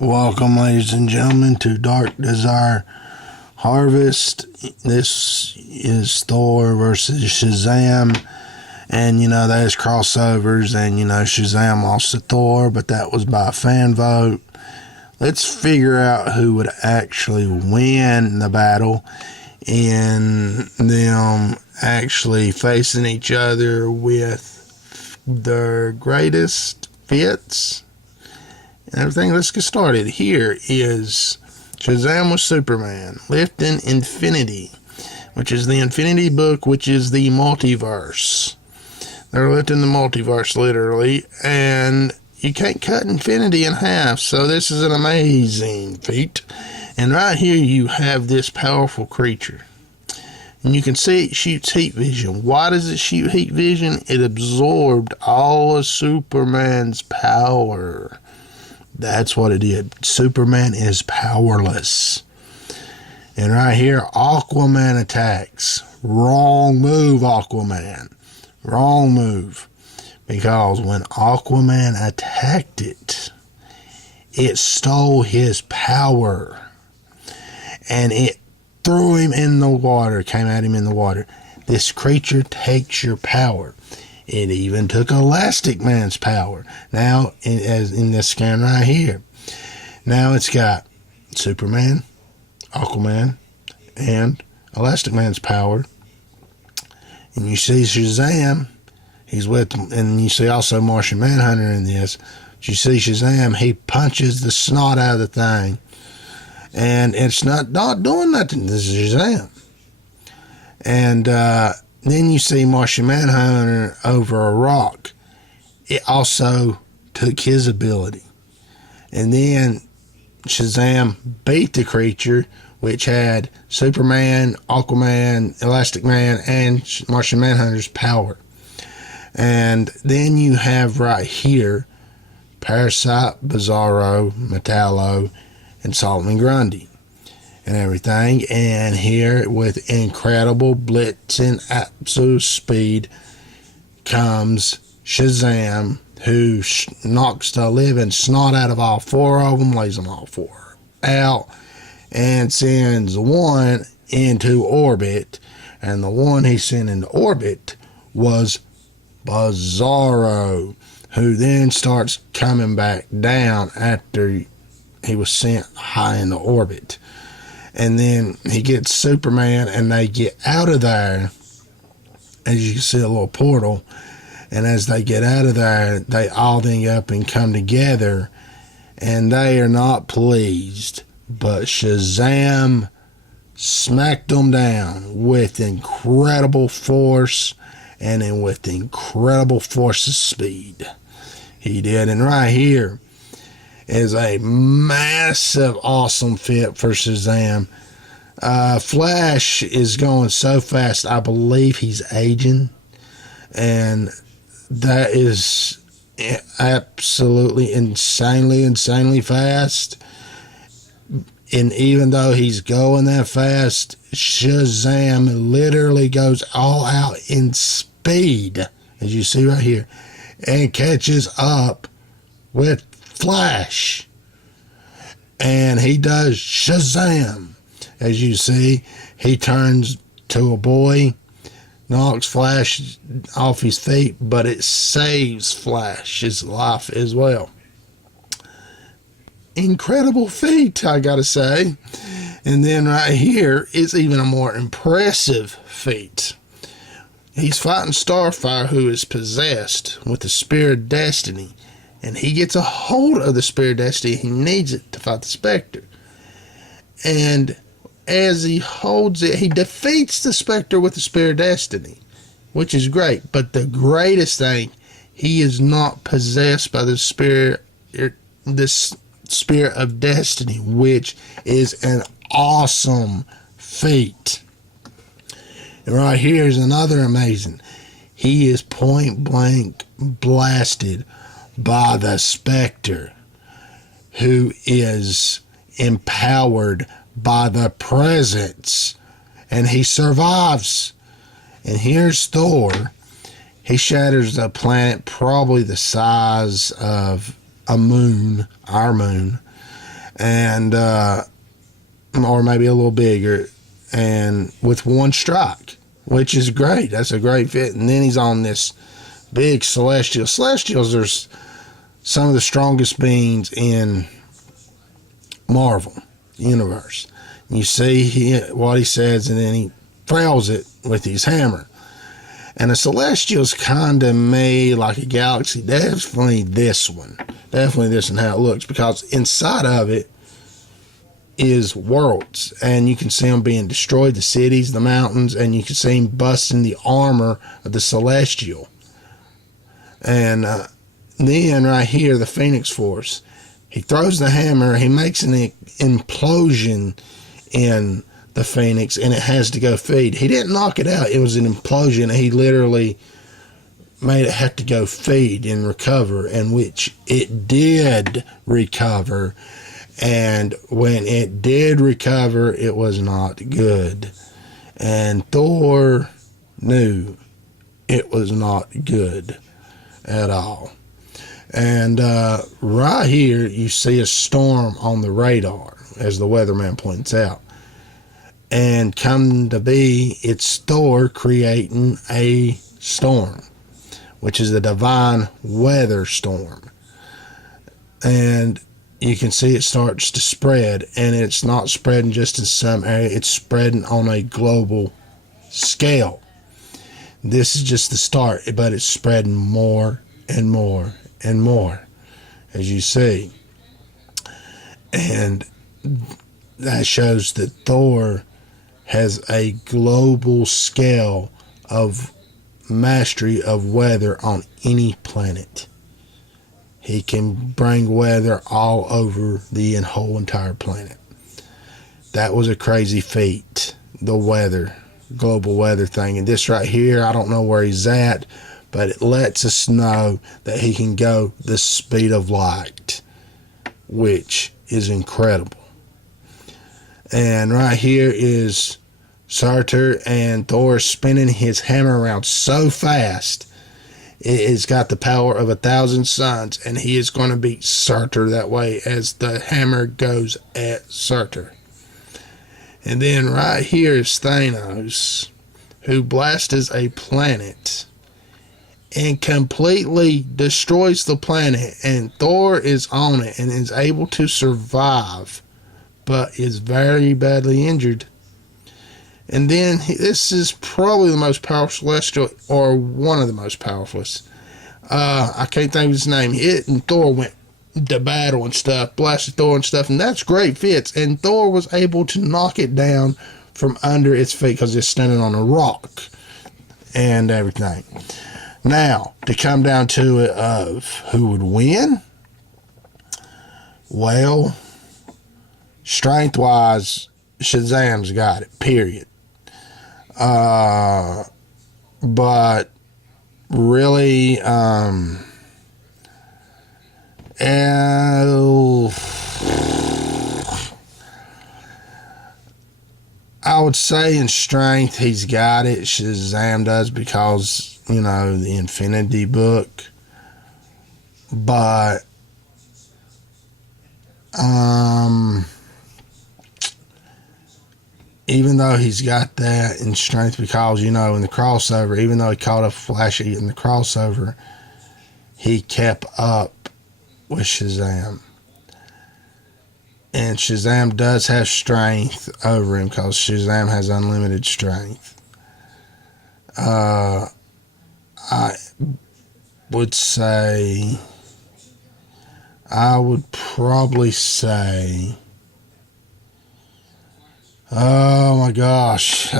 Welcome, ladies and gentlemen, to Dark Desire Harvest. This is Thor versus Shazam. And, there's crossovers, and, Shazam lost to Thor, but that was by fan vote. Let's figure out who would actually win the battle and them actually facing each other with their greatest fits and everything. Let's get started. Here is Shazam with Superman, lifting Infinity, which is the Infinity book, which is the multiverse. They're lifting the multiverse, literally, and you can't cut Infinity in half, so this is an amazing feat. And right here you have this powerful creature. And you can see it shoots heat vision. Why does it shoot heat vision? It absorbed all of Superman's power. That's what it did. Superman is powerless. And right here, Aquaman attacks. Wrong move, Aquaman. Wrong move. Because when Aquaman attacked it, it stole his power. And it threw him in the water, came at him in the water. This creature takes your power. It even took Elastic Man's power. Now, as in this scan right here, now it's got Superman, Aquaman, and Elastic Man's power. And you see Shazam, he's with them. And you see also Martian Manhunter in this. But you see Shazam, he punches the snot out of the thing. And it's not doing nothing. This is Shazam. And then you see Martian Manhunter over a rock. It also took his ability. And then Shazam beat the creature, which had Superman, Aquaman, Elastic Man, and Martian Manhunter's power. And then you have right here Parasite, Bizarro, Metallo, and Solomon Grundy and everything. And here with incredible blitzing absolute speed comes Shazam, who knocks the living snot out of all four of them, lays them all four out, and sends one into orbit. And the one he sent into orbit was Bizarro, who then starts coming back down after he was sent high into orbit. And then he gets Superman, and they get out of there. As you can see, a little portal. And as they get out of there, they all then get up and come together. And they are not pleased. But Shazam smacked them down with incredible force and then with incredible force of speed. He did. And right here is a massive, awesome fit for Shazam. Flash is going so fast, I believe he's aging. And that is absolutely insanely fast. And even though he's going that fast, Shazam literally goes all out in speed, as you see right here, and catches up with Flash. And he does Shazam. As you see, he turns to a boy, knocks Flash off his feet, but it saves Flash's life as well. Incredible feat, I gotta say. And then right here is even a more impressive feat. He's fighting Starfire, who is possessed with the Spear of Destiny. And he gets a hold of the Spear of Destiny. He needs it to fight the Spectre. And as he holds it, he defeats the Spectre with the Spear of Destiny, which is great. But the greatest thing, he is not possessed by this Spear of Destiny, which is an awesome feat. And right here is another amazing. He is point blank blasted by the Spectre, who is empowered by the presence, and he survives. And here's Thor. He shatters a planet probably the size of a moon, our moon, and or maybe a little bigger, and with one strike, which is great. That's a great fit. And then he's on this big Celestial. Celestials are some of the strongest beings in Marvel Universe. You see what he says, and then he fells it with his hammer. And the Celestials kind of made like a galaxy. Definitely this one. Definitely this and how it looks, because inside of it is worlds, and you can see them being destroyed, the cities, the mountains, and you can see them busting the armor of the Celestial. And then right here, the Phoenix Force. He throws the hammer, he makes an implosion in the Phoenix, and it has to go feed. He didn't knock it out, it was an implosion. He literally made it have to go feed and recover, and which it did recover. And when it did recover, it was not good. And Thor knew it was not good at all. And right here, you see a storm on the radar, as the weatherman points out. And come to be, it's Thor creating a storm, which is the divine weather storm. And you can see it starts to spread, and it's not spreading just in some area, it's spreading on a global scale. This is just the start, but it's spreading more and more and more, as you see. And that shows that Thor has a global scale of mastery of weather on any planet. He can bring weather all over the whole entire planet. That was a crazy feat, the weather, global weather thing. And this right here, I don't know where he's at, but it lets us know that he can go the speed of light, which is incredible. And right here is Surtur, and Thor spinning his hammer around so fast. It's got the power of 1,000 suns, and he is going to beat Surtur that way as the hammer goes at Surtur. And then right here is Thanos, who blasts a planet and completely destroys the planet, and Thor is on it and is able to survive, but is very badly injured. And then this is probably the most powerful Celestial, or one of the most powerful. I can't think of his name. It and Thor went to battle and stuff, blasted Thor and stuff, and that's great fits. And Thor was able to knock it down from under its feet because it's standing on a rock and everything. Now, to come down to it of who would win, well, strength-wise, Shazam's got it, period. But really, I would say in strength he's got it. Shazam does, because, you know, the Infinity Book. But even though he's got that in strength, because, you know, in the crossover, even though he caught a Flash in the crossover, he kept up with Shazam. And Shazam does have strength over him, because Shazam has unlimited strength. I would probably say, oh my gosh.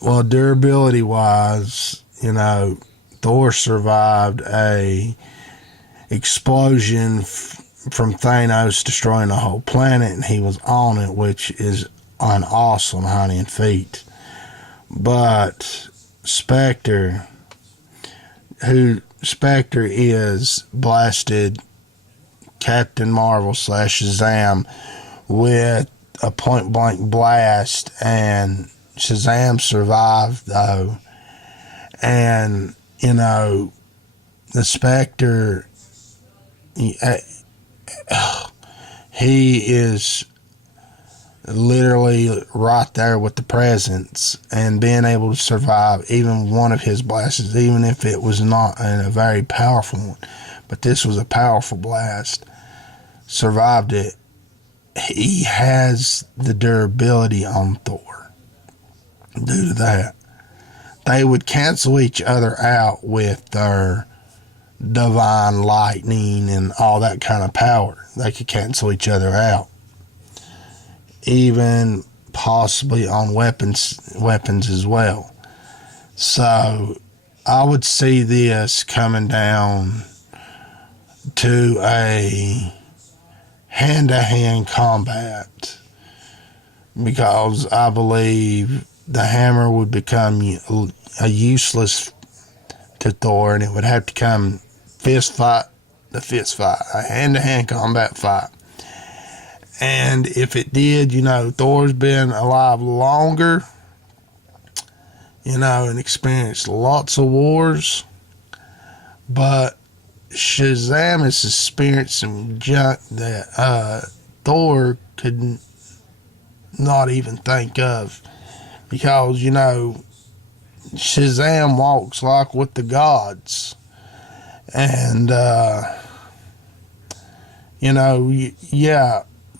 Well, durability wise, you know, Thor survived a explosion from Thanos destroying the whole planet, and he was on it, which is an awesome hunting feat. But Spectre is blasted Captain Marvel / Shazam with a point blank blast, and Shazam survived though. And, you know, the Spectre, he is literally right there with the presence, and being able to survive even one of his blasts, even if it was not a very powerful one. But this was a powerful blast. Survived it. He has the durability on Thor. Due to that, they would cancel each other out with their divine lightning and all that kind of power. They could cancel each other out. Even possibly on weapons as well. So I would see this coming down to a hand-to-hand combat, because I believe the hammer would become a useless to Thor, and it would have to come fist fight to fist fight, a hand-to-hand combat fight. And if it did, Thor's been alive longer, and experienced lots of wars, but Shazam is experiencing junk that Thor could not even think of, because Shazam walks like with the gods, and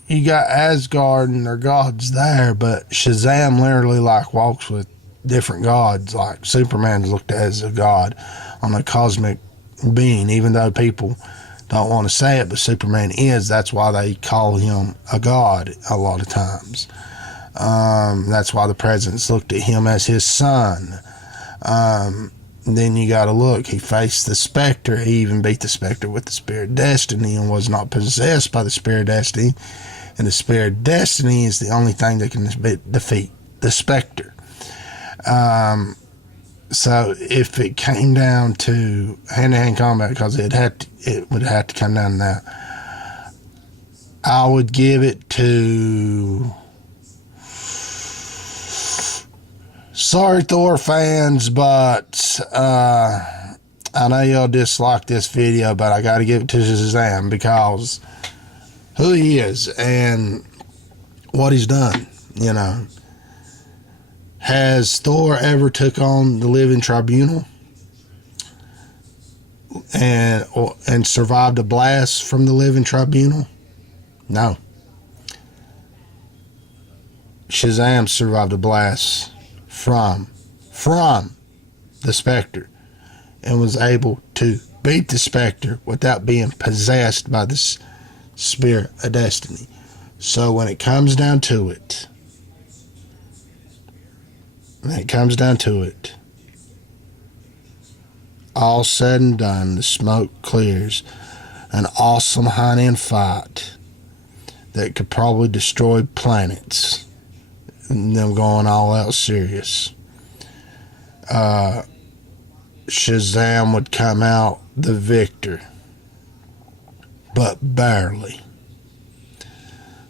you got Asgard and their gods there, but Shazam literally walks with different gods. Like Superman's looked at as a god on a cosmic being, even though people don't want to say it, but Superman is. That's why they call him a god a lot of times. That's why the presidents looked at him as his son. Then you got to look, he faced the Spectre. He even beat the Spectre with the Spear of Destiny and was not possessed by the Spear of Destiny. And the Spear of Destiny is the only thing that can defeat the Spectre. So if it came down to hand-to-hand combat, because it would have to come down to that, I would give it to... Sorry, Thor fans, but I know y'all dislike this video, but I got to give it to Shazam because who he is and what he's done, Has Thor ever took on the living tribunal and survived a blast from the living tribunal? No. Shazam survived a blast from the Spectre and was able to beat the Spectre without being possessed by the Spear of Destiny. So when it comes down to it, all said and done, the smoke clears, an awesome hand-in fight that could probably destroy planets, and them going all out serious. Shazam would come out the victor, but barely.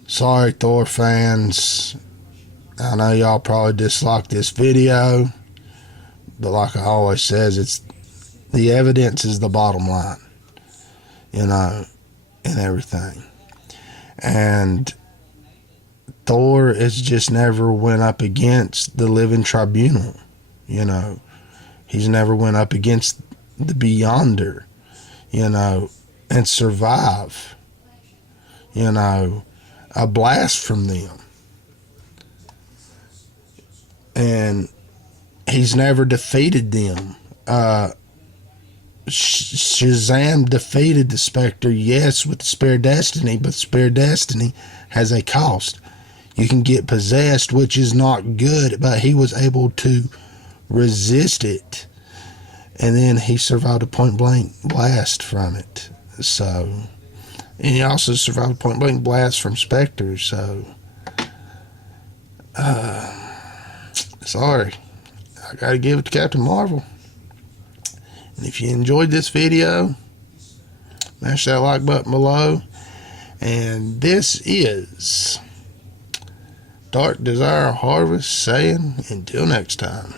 Sorry, Thor fans. I know y'all probably dislike this video, but like I always says, it's the evidence is the bottom line, and everything. And Thor has just never went up against the living tribunal, He's never went up against the Beyonder, and survive, a blast from them. And he's never defeated them. Shazam defeated the Spectre, yes, with the Spear of Destiny, but the Spear of Destiny has a cost. You can get possessed, which is not good, but he was able to resist it. And then he survived a point-blank blast from it. So, and he also survived a point-blank blast from Spectre, so... sorry. I gotta give it to Captain Marvel. And if you enjoyed this video, smash that like button below. And this is Dark Desire Harvest saying, until next time.